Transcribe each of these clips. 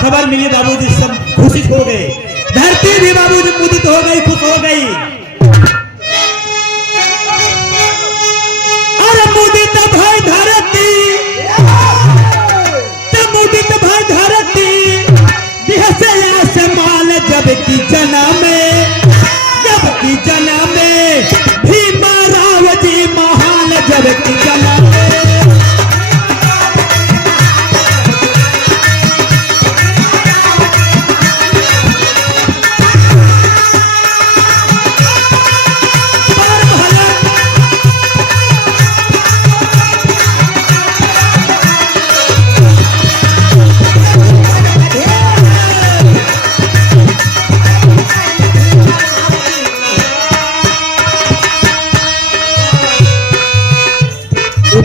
खबर मिली बाबूजी सब खुशी हो गए, धरती भी बाबूजी मुदित हो गई, खुश हो गई। अरे मुदित भाई धरती, मुदित भाई धरती बिहसे आसमान जब की जना में, जब की जना में भीमा राव जी महान जब की जना में।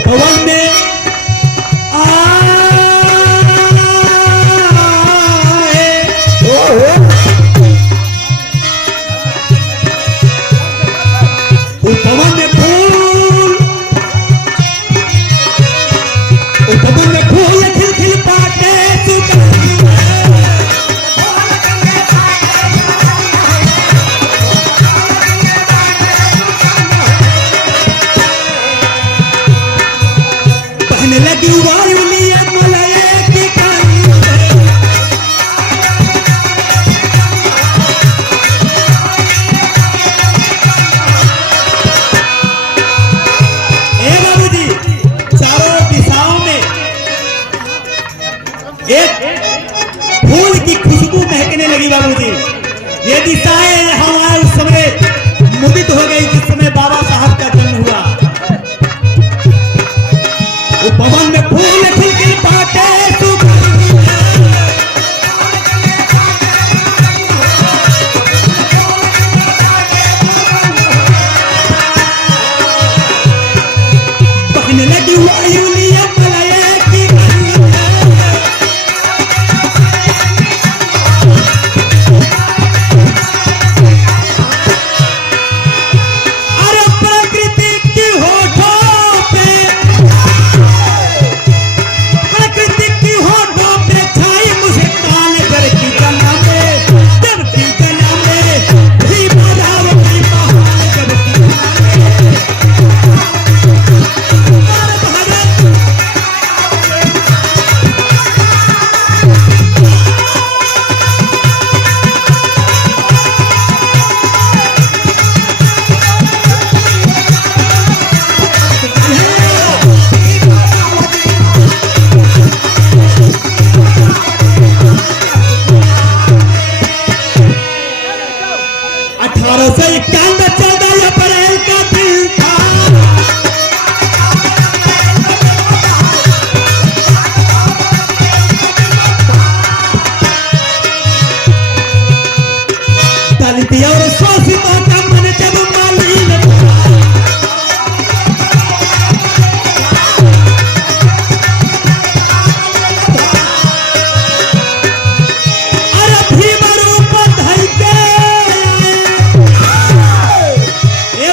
भवन में उपवन में फूल, उपवन में फूल खिल खिल पाते पहने लगी वायुलिया मलय की बाबूजी चारों दिशाओं में एक फूल की खुशबू महकने लगी बाबूजी। ये दिशाएं हमारे उस समय मुदित हो गई जिस समय बाबा साहब का जन्म हुआ। पवन में फूल खिल खिल पाते पहने लगी वायुलिया मलय की अरे प्रकृति की होठों पे, प्रकृति की होठों पे छाई मुझे कान कर की जना में, जब की जना में भीमा राव की महान जब की जना में। और स्वासिता का मन जब मालीन अरे भीम रूप धर के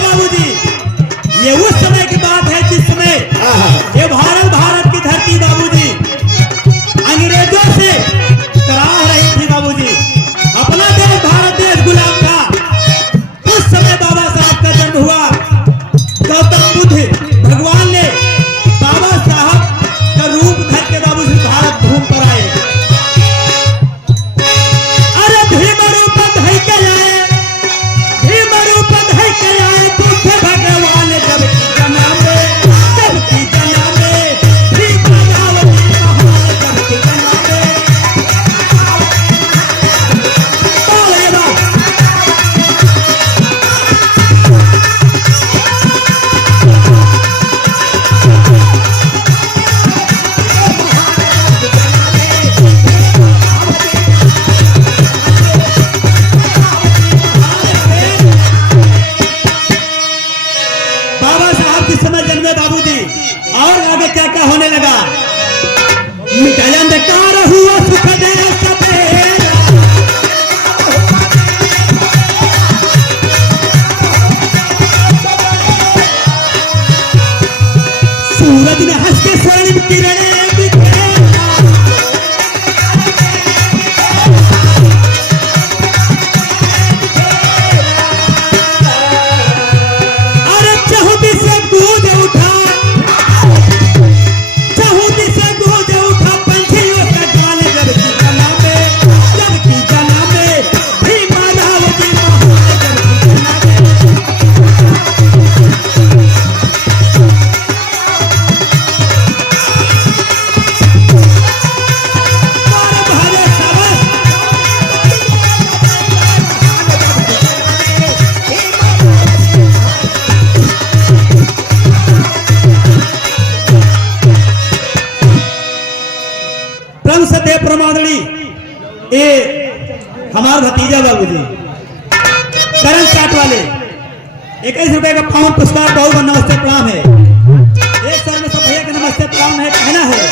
बाबूजी, ये उस समय की बात है जिस समय ये भारत की धरती बाबूजी अंग्रेजों से कराह रही थी बाबूजी। अपना देश भारत देश गुलाम था। उस ये हमारे भतीजा बाबूजी करंट चाट वाले 21 रुपए का पावन पुरस्कार बहुत बहुत नमस्ते प्रणाम है। एक सर में सब भैया का नमस्ते प्रणाम है कहना है।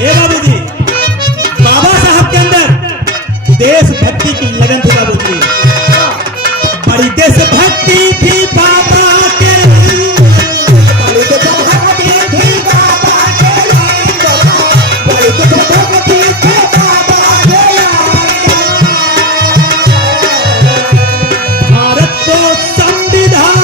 ए बाबूजी बाबा साहब के अंदर देशभक्ति की लगन थी बाबूजी, बड़ी देशभक्ति थी बाबा के, बड़ी देशभक्ति थी बाबा के, बड़ी देशभक्ति थी बाबा के। भारत को संविधान,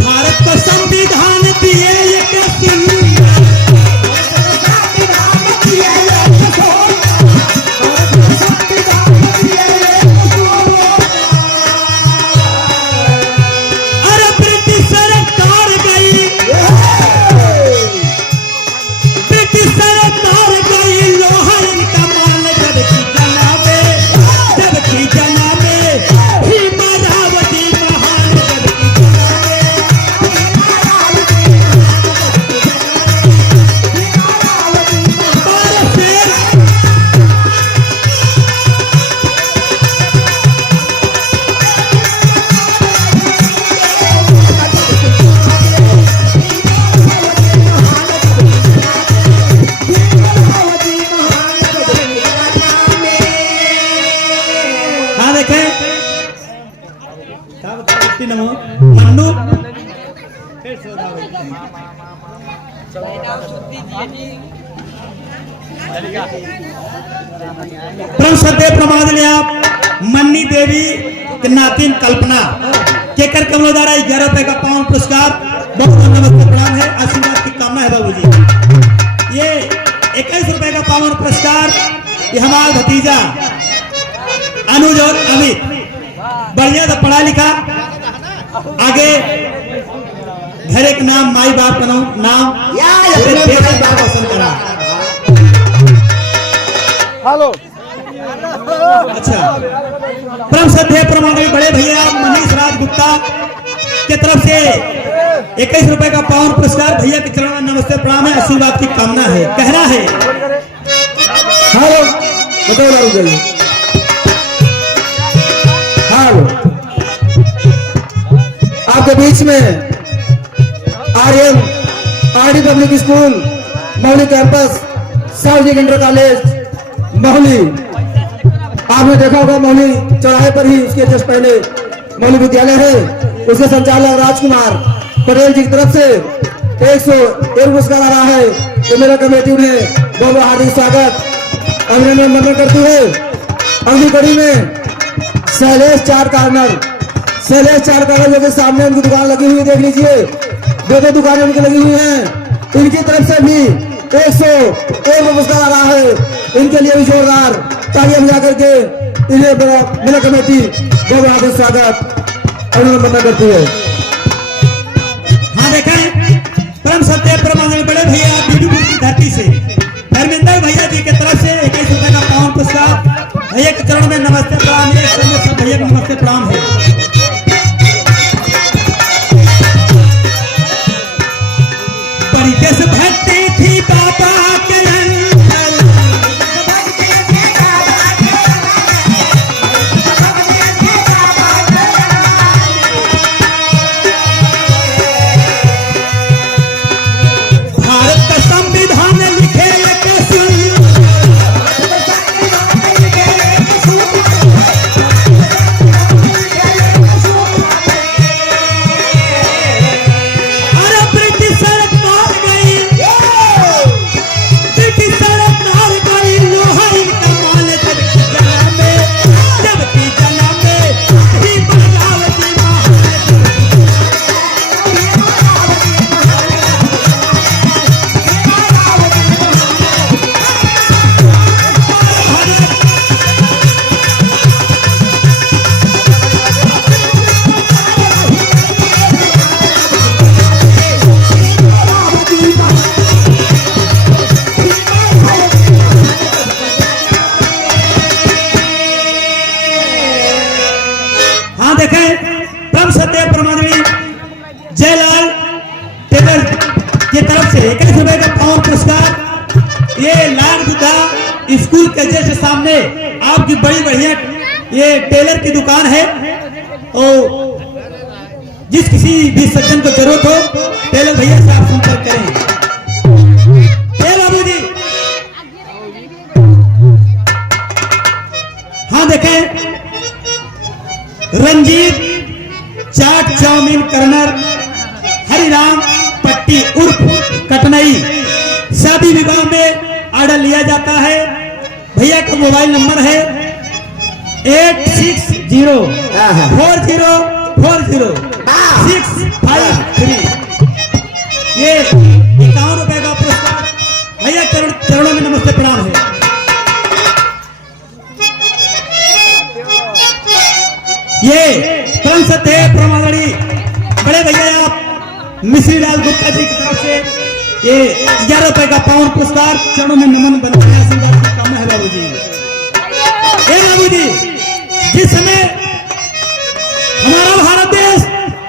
भारत को संविधान दिए एक मन्नू परम श्रद्धेय प्रमादनीय मन्नी देवी के नातिन कल्पना केकर कमलों द्वारा 11 रुपए का पावन पुरस्कार बहुत बहुत नमस्ते प्रणाम है, आशीर्वाद की कामना है बाबूजी। ये 21 रुपए का पावन पुरस्कार ये हमारा भतीजा अनुज और अमित बढ़िया था पढ़ा लिखा, आगे घर एक नाम माई बाप का नाम पसंद करा। हेलो अच्छा परम श्रद्धेय प्रमाणिक बड़े भैया मनीष राज गुप्ता के तरफ से 21 रुपए का पावन पुरस्कार भैया के चरणों में नमस्ते प्रणाम है, आशीर्वाद की कामना है कहना है। हेलो बताओ ना रुक हेलो आपके बीच में आर्यन आरडी पब्लिक स्कूल मौली कैंपस सार्वजनिक इंटर कॉलेज मौली, आपने देखा होगा मौली चौराहे पर ही उसके जस्ट पहले मौली विद्यालय है, उसके संचालक राजकुमार पटेल जी की तरफ से 101 पुरस्कार आ रहा है, तो मेरा कमेटी उन्हें बहुत बहुत हार्दिक स्वागत अभिनंदन वंदन करती है। अगली कड़ी में शैलेश चार कार्नर जो के सामने उनकी दुकान लगी हुई देख लीजिए, दो दुकानें उनकी लगी हुई हैं, इनकी तरफ से भी 101 पुरस्कार आ रहा है, इनके लिए भी जोरदार तालियां बजा करके इन्हें मेरा कमेटी बहुत हार्दिक स्वागत अभिनंदन वंदन करती है। हाँ देखें परम सत्य परमानंद बड़े भैया बीडूपुर की धरती से धर्मेंद्र भैया जी की तरफ से 21 रुपए का पावन पुरस्कार भैया के चरणों में नमस्ते प्रणाम है, सब भैया को नमस्ते प्रणाम है। बड़ी देशभक्ति थी बाबा के अंदर, भारत का संविधान लिखे एक सुन, भारत का संविधान लिखे एक सुन, स्कूल के जस्ट सामने आपकी बड़ी बढ़िया ये टेलर की दुकान है और जिस किसी भी सज्जन को जरूरत हो टेलर भैया से आप संपर्क करें। बाबू जी हाँ देखें, रंजीत चाट चाउमीन कर्नर हरिराम पट्टी उर्फ कटनई, शादी विवाह में ऑर्डर लिया जाता है। भैया का मोबाइल नंबर है 8604040653। ये 51 रुपए का पुरस्कार भैया चरणों में नमस्ते प्रणाम है। ये परम सत्य प्रमाणी बड़े भैया आप मिश्री लाल गुप्ता जी की तरफ से ये 11 रुपए का पावन पुरस्कार चरणों में नमन बनाया, आशीर्वाद की कामना है बाबू जी। बाबू जी जिस समय हमारा भारत देश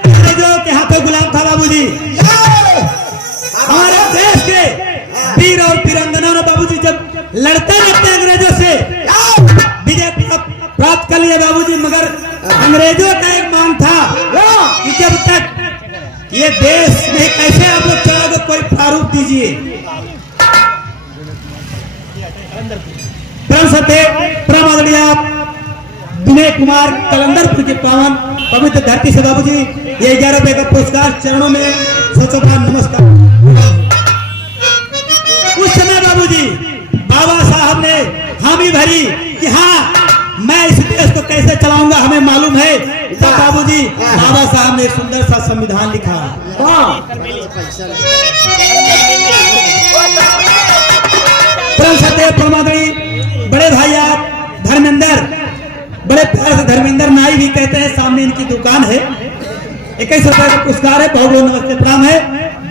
अंग्रेजों के हाथों गुलाम था बाबू जी, हमारे देश के वीर और वीरांगना ने बाबू जी जब लड़ते लड़ते अंग्रेजों से विजय प्राप्त कर लिया बाबू जी, मगर अंग्रेजों का एक मांग था कि जब तक ये देश में कैसे आप लोग चलाओगे, कोई प्रारूप दीजिए। परम सत्य प्रमादनीय विनय कुमार कलंदरपुर के पावन पवित्र धरती से बाबू जी ये 11 रुपए का पुरस्कार चरणों में सोचोपान नमस्कार। उस समय बाबू जी बाबा साहब ने हामी भरी कि हाँ मैं इस देश को कैसे चलाऊंगा, हमें मालूम है। तब बाबूजी बाबा साहब ने सुंदर सा संविधान लिखा। परम सत्य प्रमादनी बड़े भाई आप धर्मेंद्र, बड़े प्यार से धर्मेंद्र नाई भी कहते हैं, सामने इनकी दुकान है। 21 रुपए का पुरस्कार है, बहुत बहुत नमस्ते प्रणाम है।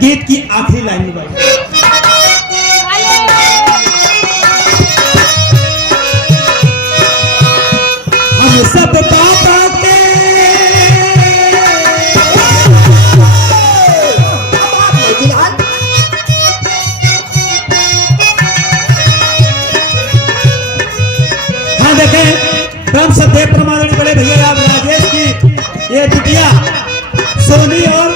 गीत की आखिरी लाइन में सब बाबा के हाँ देखें परम सत्य प्रमाणी बड़े भैया आप राजेश की ये बिटिया सोनी और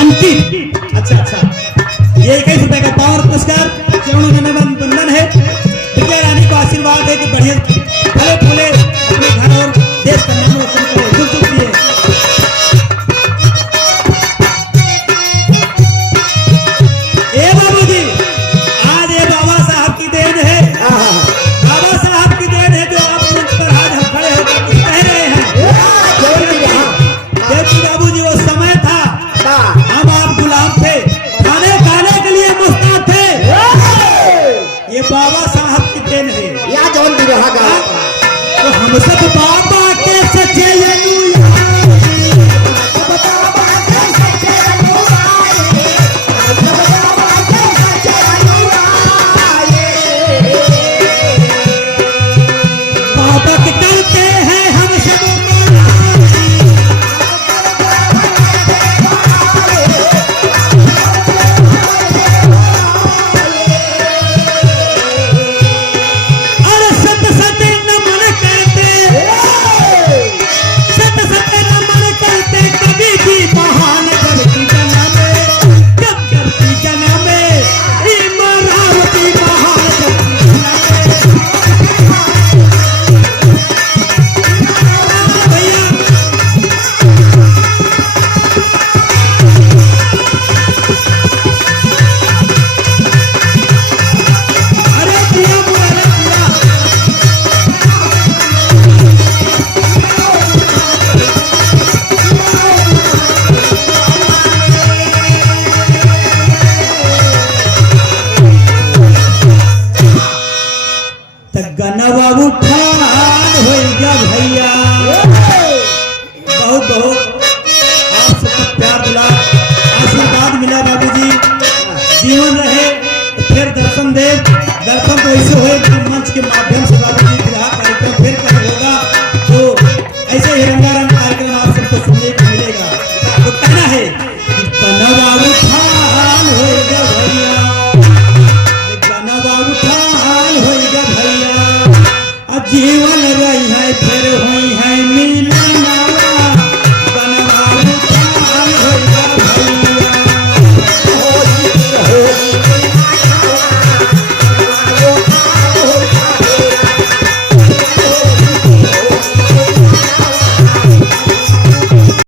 अंकित, अच्छा ये 21 रुपए का पावन पुरस्कार चरणों में बंधन है। विजया रानी को आशीर्वाद है कि बढ़िया फले फूले अपने घर और देश का नाम रोशन करे। जुट जुटिए। ए बाबूजी आज ये बाबा साहब की देन है, बाबा साहब की देन है जो आप मंच पर आज हम खड़े होकर कुछ कह रहे हैं। देखिए बाबूजी वो समय था हम आप गुलाम थे, खाने खाने के लिए मुस्ताद थे, ये बाबा साहब की देन है। तो हम सब बाबा के सच्चे बाबा के करते हैं हम सब। अरे सत सत नमन करते, सत सत नमन करते कभी भी महान करती जना में, जब करती जना में इमरावती महान करती जना में। भैया अरे दिया मुझे दिया गनवा उठान होइगा भैया। बहुत बहुत आप सबका प्यार मिला, आशीर्वाद मिला बाबूजी, जीवन रहे फिर दर्शन दे, दर्शन तो ऐसे हुए मंच के माध्यम